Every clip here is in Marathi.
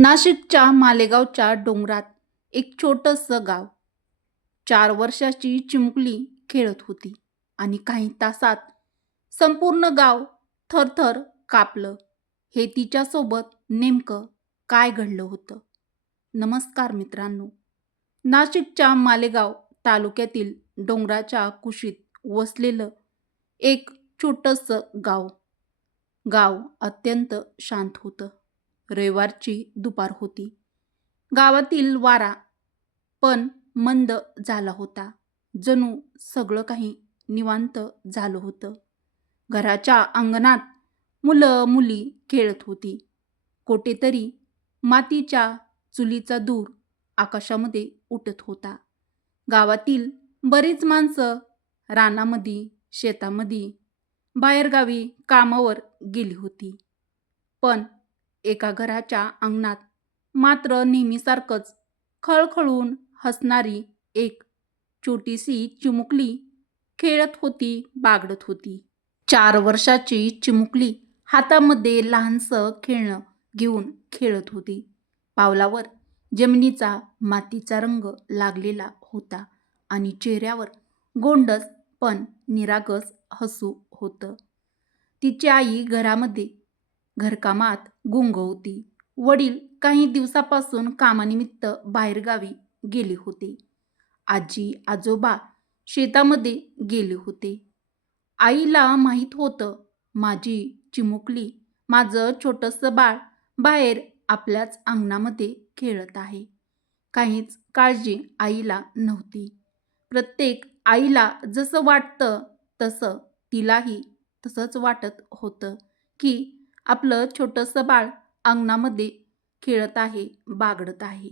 नाशिकच्या मालेगावच्या डोंगरात एक छोटंसं गाव. चार वर्षाची चिमुकली खेळत होती आणि काही तासात संपूर्ण गाव थरथर कापलं. हे तिच्यासोबत नेमकं काय घडलं होतं? नमस्कार मित्रांनो. नाशिकच्या मालेगाव तालुक्यातील डोंगराच्या कुशीत वसलेलं एक छोटंसं गाव. गाव अत्यंत शांत होतं. रविवारची दुपार होती. गावातील वारा पण मंद झाला होता. जणू सगळं काही निवांत झालं होतं. घराच्या अंगणात मुलं मुली खेळत होती. कोठेतरी मातीच्या चुलीचा दूर आकाशामध्ये उठत होता. गावातील बरीच माणसं रानामध्ये शेतामध्ये बाहेरगावी कामावर गेली होती. पण एका घराच्या अंगणात. मात्र नेहमीसारखंच खळखळून हसणारी एक छोटीशी चिमुकली खेळत होती बागडत होती. चार वर्षाची चिमुकली हातामध्ये लहानसं खेळणं घेऊन खेळत होती. पावलावर जमिनीचा मातीचा रंग लागलेला होता आणि चेहऱ्यावर गोंडस पण निरागस हसू होतं. तिची आई घरामध्ये घरकामात गुंग होती वडील काही दिवसापासून कामानिमित्त बाहेरगावी गेले होते. आजी आजोबा शेतामध्ये गेले होते. आईला माहीत होतं माझी चिमुकली माझं छोटंसं बाळ बाहेर आपल्याच अंगणामध्ये खेळत आहे. काहीच काळजी आईला नव्हती. प्रत्येक आईला जसं वाटतं तसं तिलाही तसंच वाटत होतं की आपलं छोटंसं बाळ अंगणामध्ये खेळत आहे बागडत आहे.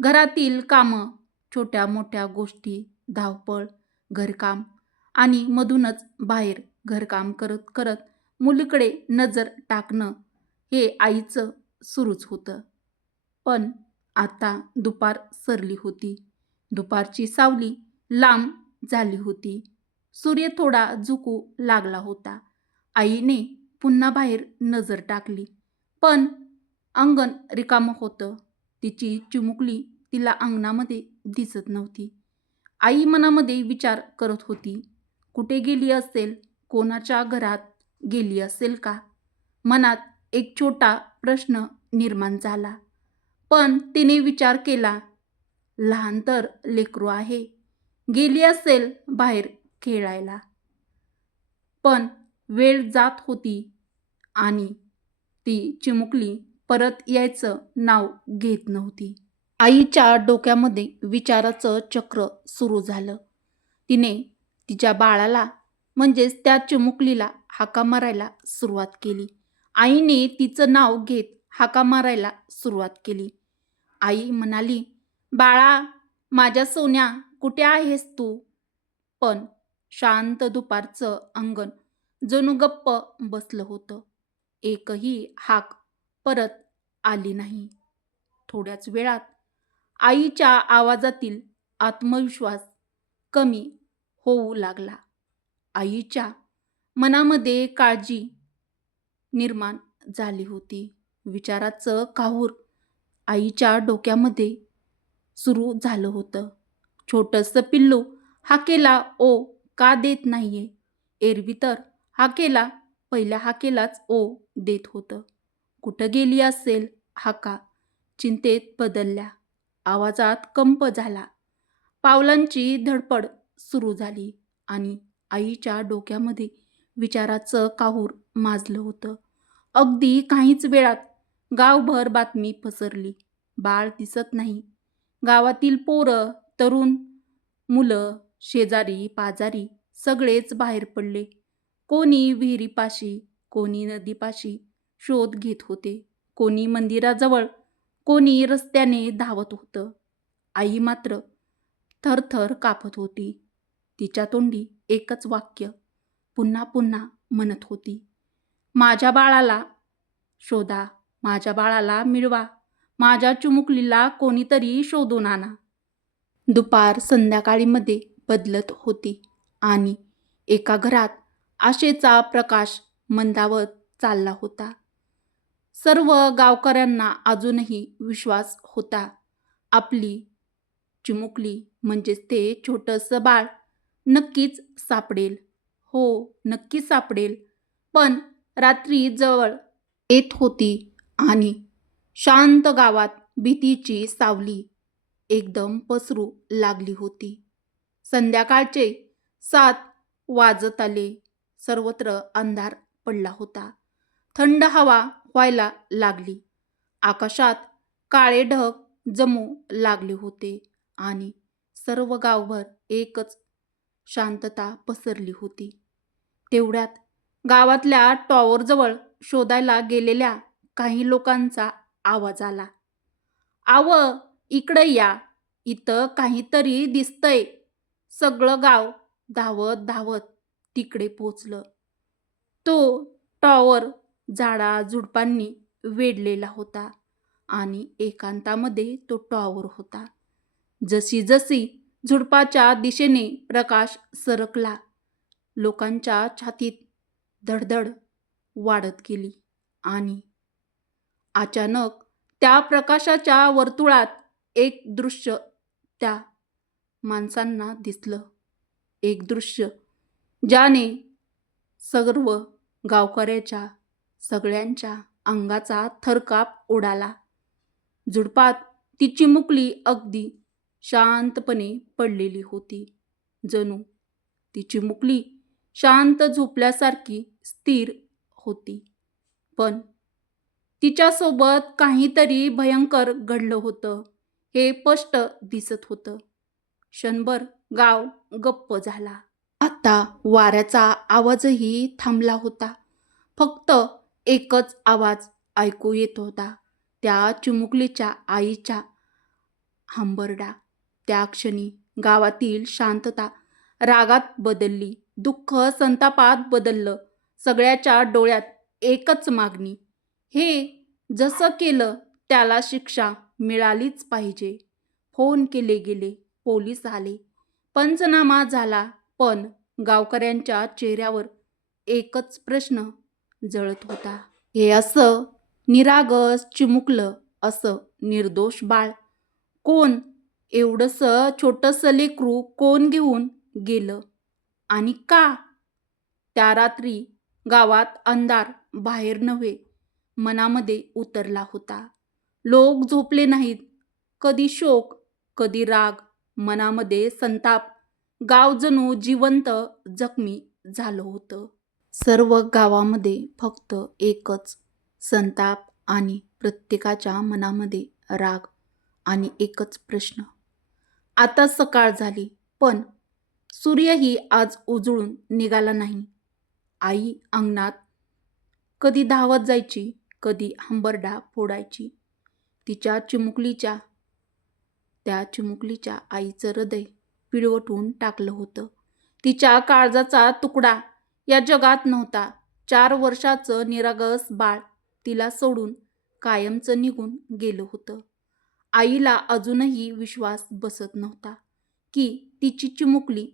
घरातील कामं छोट्या मोठ्या गोष्टी धावपळ घरकाम आणि मधूनच बाहेर घरकाम करत करत मुलीकडे नजर टाकणं हे आईचं सुरूच होतं. पण आता दुपार सरली होती. दुपारची सावली लांब झाली होती. सूर्य थोडा झुकू लागला होता. आईने पुन्हा बाहेर नजर टाकली. पण अंगण रिकामं होतं. तिची चिमुकली तिला अंगणामध्ये दिसत नव्हती. आई मनामध्ये विचार करत होती कुठे गेली असेल? कोणाच्या घरात गेली असेल का? मनात एक छोटा प्रश्न निर्माण झाला. पण तिने विचार केला लहान तर लेकरू आहे. गेली असेल बाहेर खेळायला. पण वेळ जात होती आणि ती चिमुकली परत यायचं नाव घेत नव्हती. आईच्या डोक्यामध्ये विचाराचं चक्र सुरू झालं. तिने तिच्या बाळाला म्हणजेच त्या चिमुकलीला हाका मारायला सुरुवात केली. आईने तिचं नाव घेत हाका मारायला सुरुवात केली. आई म्हणाली बाळा माझ्या सोन्या कुठे आहेस तू? पण शांत दुपारचं अंगण जणू गप्प बसलं होतं. एकही हाक परत आली नाही. थोड्याच वेळात आईच्या आवाजातील आत्मविश्वास कमी होऊ लागला. आईच्या मनामध्ये काळजी निर्माण झाली होती. विचाराचं काहूर आईच्या डोक्यामध्ये सुरू झालं होतं. छोटंसं पिल्लू हाकेला ओ का देत नाहीये? एरवी तर हाकेला पहिल्या हाकेलाच ओ देत होतं. कुठं गेली असेल? हाका चिंतेत बदलल्या. आवाजात कंप झाला. पावलांची धडपड सुरू झाली आणि आईच्या डोक्यामध्ये विचाराचं काहूर माजलं होतं. अगदी काहीच वेळात गावभर बातमी पसरली. बाळ दिसत नाही. गावातील पोरं तरुण मुलं शेजारी पाजारी सगळेच बाहेर पडले. कोणी विहिरीपाशी कोणी नदीपाशी शोध घेत होते. कोणी मंदिराजवळ कोणी रस्त्याने धावत होतं. आई मात्र थरथर कापत होती. तिच्या तोंडी एकच वाक्य पुन्हा पुन्हा म्हणत होती. माझ्या बाळाला शोधा माझ्या बाळाला मिळवा माझ्या चुमुकलीला कोणीतरी शोधून आणा दुपार संध्याकाळीमध्ये बदलत होती आणि एका घरात आशेचा प्रकाश मंदावत चालला होता. सर्व गावकऱ्यांना अजूनही विश्वास होता. आपली चिमुकली म्हणजेच ते छोटंसं बाळ नक्कीच सापडेल. हो नक्कीच सापडेल. पण रात्री जवळ येत होती आणि शांत गावात भीतीची सावली एकदम पसरू लागली होती. संध्याकाळचे सात वाजत आले. सर्वत्र अंधार पडला होता. थंड हवा व्हायला लागली. आकाशात काळे ढग जमू लागले होते आणि सर्व गावभर एकच शांतता पसरली होती. तेवढ्यात गावातल्या टॉवरजवळ शोधायला गेलेल्या काही लोकांचा आवाज आला. आव इकडे या. इथं काहीतरी दिसतंय. सगळं गाव धावत धावत तिकडे पोचलं. तो टॉवर झाडा झुडपांनी वेढलेला होता आणि एकांतामध्ये तो टॉवर होता. जशी जशी झुडपाच्या दिशेने प्रकाश सरकला. लोकांच्या छातीत धडधड वाढत गेली आणि अचानक त्या प्रकाशाच्या वर्तुळात एक दृश्य त्या माणसांना दिसलं. एक दृश्य ज्याने सर्व गावकऱ्याच्या सगळ्यांच्या अंगाचा थरकाप उडाला झुडपात ती चिमुकली अगदी शांतपणे पडलेली होती. जणू ती चिमुकली शांत झोपल्यासारखी स्थिर होती. पण तिच्यासोबत काहीतरी भयंकर घडलं होतं हे स्पष्ट दिसत होतं. क्षणभर गाव गप्प झाला. आता वाऱ्याचा आवाजही थांबला होता. फक्त एकच आवाज ऐकू येत होता. त्या चिमुकलीच्या आईच्या. हंबरडा. त्या क्षणी गावातील शांतता रागात बदलली. दुःख संतापात बदललं. सगळ्याच्या डोळ्यात एकच मागणी. हे जसं केलं त्याला शिक्षा मिळालीच पाहिजे. फोन केले गेले. पोलीस आले. पंचनामा झाला पण गावकऱ्यांच्या चेहऱ्यावर एकच प्रश्न जळत होता. हे असं? निरागस चिमुकलं असं निर्दोष बाळ. कोण? एवढंसं छोटंसं लेकरू कोण घेऊन गेलं? आणि का? त्या रात्री गावात अंधार बाहेर नव्हे मनामध्ये उतरला होता. लोक झोपले नाहीत. कधी शोक कधी राग मनामध्ये संताप गाव जणू जिवंत जखमी झालं होतं. सर्व गावामध्ये फक्त एकच संताप आणि प्रत्येकाच्या मनामध्ये राग आणि एकच प्रश्न. आता सकाळ झाली पण सूर्यही आज उजळून निघाला नाही. आई अंगणात कधी धावत जायची कधी हंबरडा फोडायची. तिच्या चिमुकलीच्या त्या चिमुकलीच्या आईचं हृदय पिळवटून टाकलं होतं. तिच्या काळजाचा तुकडा या जगात नव्हता. चार वर्षाचं निरागस बाळ तिला सोडून कायमचं निघून गेलं होतं. आईला अजूनही विश्वास बसत नव्हता की तिची चिमुकली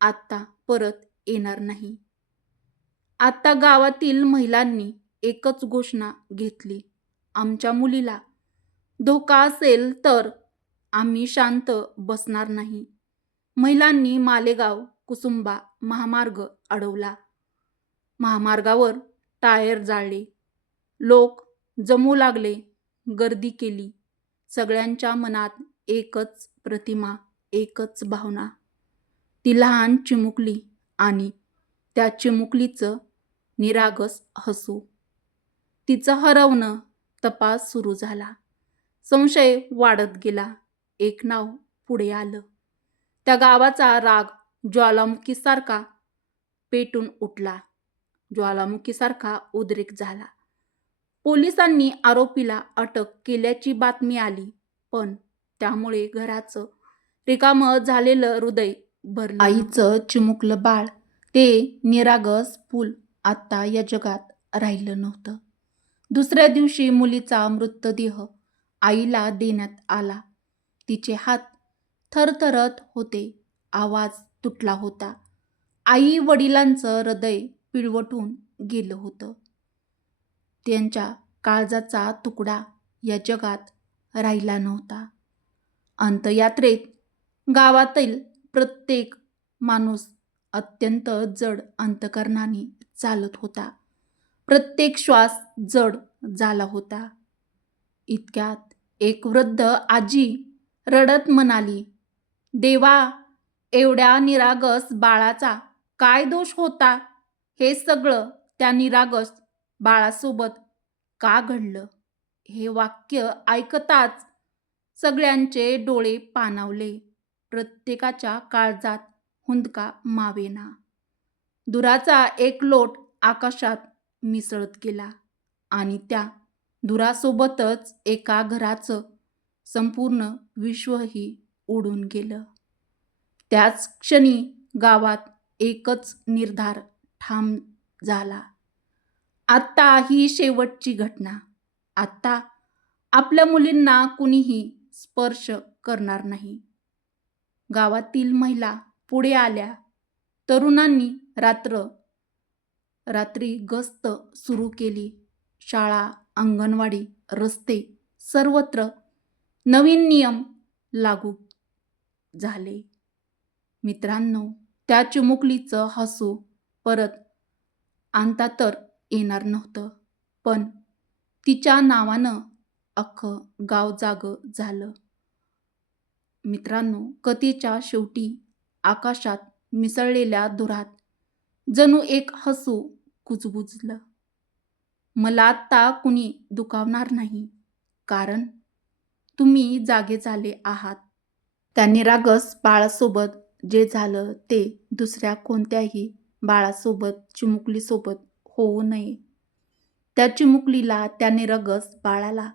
आत्ता परत येणार नाही. आत्ता गावातील महिलांनी एकच घोषणा घेतली. आमच्या मुलीला धोका असेल तर आम्ही शांत बसणार नाही. महिलांनी मालेगाव कुसुंबा महामार्ग अडवला. महामार्गावर टायर जाळले. लोक जमू लागले गर्दी केली. सगळ्यांच्या मनात एकच प्रतिमा एकच भावना. ती लहान चिमुकली आणि त्या चिमुकलीचं निरागस हसू. तिचं हरवणं तपास सुरू झाला. संशय वाढत गेला. एक नाव पुढे आलं. त्या गावाचा राग ज्वालामुखीसारखा पेटून उठला. ज्वालामुखीसारखा उद्रेक झाला. पोलिसांनी आरोपीला अटक केल्याची बातमी आली पण त्यामुळे घराचं रिकामं झालेलं हृदय भर आईचं चिमुकलं बाळ ते निरागस फूल आत्ता या जगात राहिलं नव्हतं. दुसऱ्या दिवशी मुलीचा मृतदेह आईला देण्यात आला. तिचे हात थरथरत होते. आवाज तुटला होता. आई वडिलांचं हृदय पिळवटून गेलं होतं. त्यांच्या काळजाचा तुकडा या जगात राहिला नव्हता. अंतयात्रेत गावातील प्रत्येक माणूस अत्यंत जड अंतकरणाने चालत होता. प्रत्येक श्वास जड झाला होता. इतक्यात एक वृद्ध आजी रडत म्हणाली देवा एवढ्या निरागस बाळाचा काय दोष होता? हे सगळं त्या निरागस बाळासोबत का घडलं? हे वाक्य ऐकताच सगळ्यांचे डोळे पाणावले. प्रत्येकाच्या काळजात हुंदका मावेना. दुराचा एक लोट आकाशात मिसळत गेला आणि त्या धुरासोबतच एका घराचं संपूर्ण विश्वही उडून गेलं. त्याच क्षणी गावात एकच निर्धार ठाम झाला. आत्ता ही शेवटची घटना. आत्ता आपल्या मुलींना कुणीही स्पर्श करणार नाही. गावातील महिला पुढे आल्या. तरुणांनी रात्र रात्री गस्त सुरू केली. शाळा अंगणवाडी रस्ते सर्वत्र नवीन नियम लागू झाले. मित्रांनो त्या चिमुकलीचं हसू परत आणता तर येणार नव्हतं. पण तिच्या नावानं अख्खं गाव जागं झालं. मित्रांनो कथेच्या शेवटी आकाशात मिसळलेल्या धुरात जणू एक हसू कुजबुजलं. मला आत्ता कुणी दुखावणार नाही कारण तुम्ही जागे झाले आहात. त्या निरागस बाळासोबत जे झालं ते दुसऱ्या कोणत्याही बाळासोबत चिमुकलीसोबत होऊ नये. त्या चिमुकलीला त्या निरागस बाळाला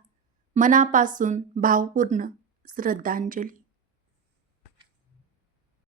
मनापासून भावपूर्ण श्रद्धांजली.